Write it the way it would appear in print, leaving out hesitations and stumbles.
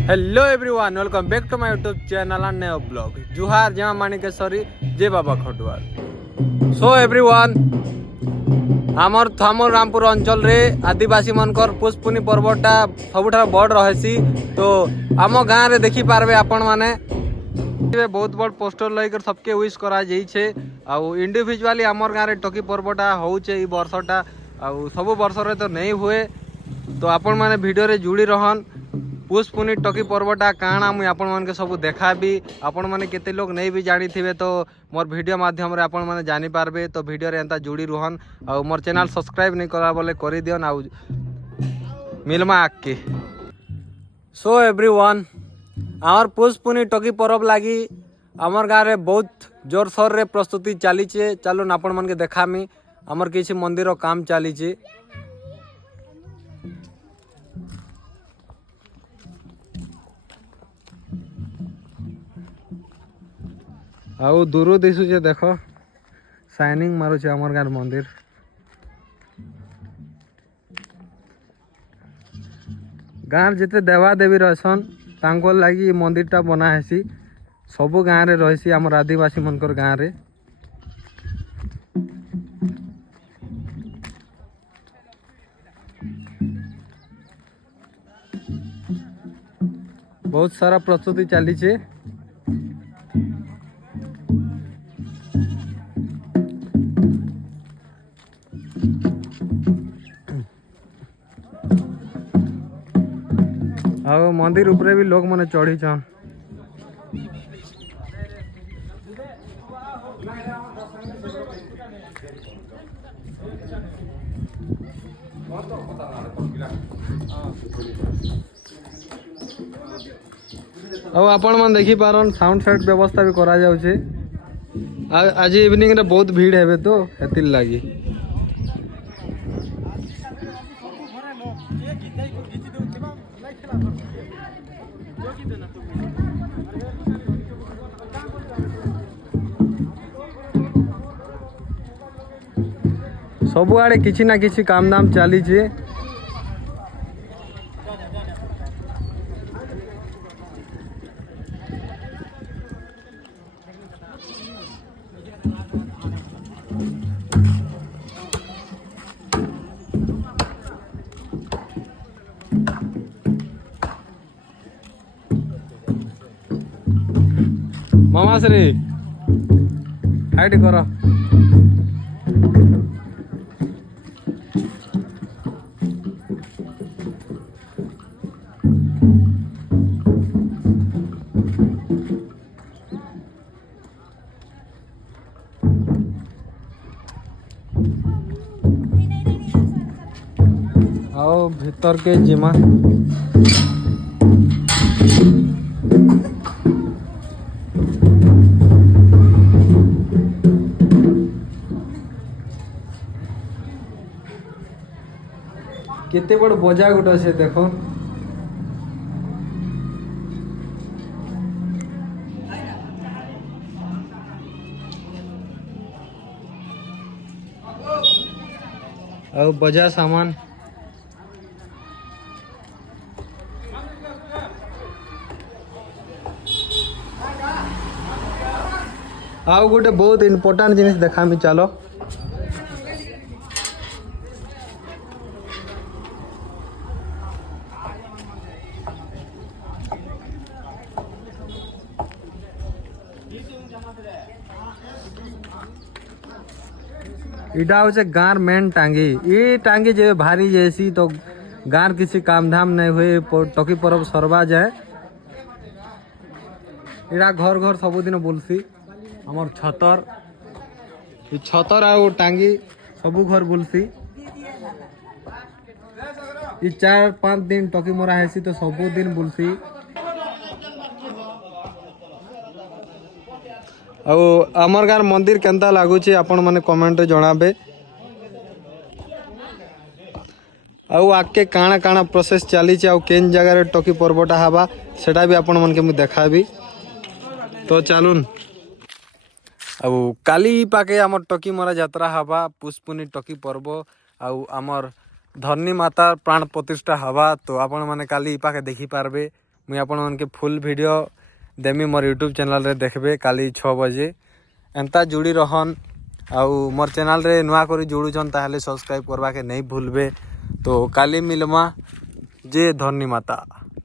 Hello everyone, welcome back to my YouTube channel and new blog. जुहार जय माणिकेश्वरी, जय बाबा खटुआल। So everyone, आमर रामपुर अंचल रे आदिवासी मनकर पुष्पुनी पर्वटा सबुठार बड़ रही। तो आम गाँव रे देखी पारबे आपण माने बहुत बड़ पोस्टर लगे सबके विश करा जाइछे। आउ इंडिविजुअली आमर गाँव रे टकी पर्वटा होउछे। ई वर्षटा आउ सब वर्ष रे तो नहीं हुए। तो आपण माने वीडियो रे जुड़ी रहन। पुष्पुनी टकी पर्वटा काଣା मुझे आपण मान के सब देखाबी। आपण माने केते लोग नहीं भी जानी थे तो मोर वीडियो माध्यम रे आपण माने जानी पारबे। तो वीडियो रे एंता जुड़ी रुहन। आ मोर चैनल सब्सक्राइब नहीं करा बोले करी दियन। आ मिलमा आके सो एवरीवन, आमर पुष्पुनी टकी पर्व लागी आमर गाँव रे बहुत जोर सोर रे प्रस्तुति चलीचे। चलो आपण मान के देखामी। आमर किसी मंदिर काम चलीचे। आउ दूर दिशुचे देख साइनिंग मारुचे आमर गाँव मंदिर। गाँव जिते देवा देवी रहसन तांको लगी मंदिर टा बना है। सबु गाँव रे रही आमर आदिवासी मनकर गाँव रे। बहुत सारा प्रस्तुति चलीचे। ଆଉ मंदिर उपरे भी लोग माने चढ़ी छन। ଆଉ आपण मन देखी पारन साउंड सेट व्यवस्था भी करा जाउछे। आज इवनिंग रे बहुत भीड़ हेबे तो हेतिल लागी। सबु आड़े किछि ना किछि काम दाम चलीचे। मामा श्री हाइट करो। आओ भीतर के जिमा। केते बड़ बजा गोटा से देखो। और बजा सामान आउ गोटे बहुत इम्पोर्टाट जिनिस देखामी। चलो इटा हूँ गाँव मेन टांगी। ये टांगी जे भारी जैसी तो गाँव किसी काम धाम नहीं हुए टकी पर्व सरवा जाए। इटा घर घर सबुदिन बुलसी। हमर छतर छतर आ टांगी सबू घर बुलसी। 4-5 दिन टकी मरा है तो सबू दिन बुलसी। आमर गाँव मंदिर केंता लगुच आपण माने कमेंट जणाबे। आके काଣା काଣା प्रोसेस चली केन जगह टकी पर्वटा हवा सेटा भी आपण मन के मु देखाबी। तो चलून अब काली पाके आमर टकी मरा यात्रा हवा पुष्पुनी टकी पर्व आमर धरनी माता प्राण प्रतिष्ठा हवा। तो आपण माने काली पाके देखी पारबे। मुई आपण मानके फुल वीडियो देमी मोर यूट्यूब चैनल रे देखबे काली 6 बजे एंता जुड़ी रहन आउ मोर चैनल रे नुआ करी जुड़ुछन ताहले सब्सक्राइब करवा के नहीं भूलबे। तो काली मिलमा जय धन्य माता।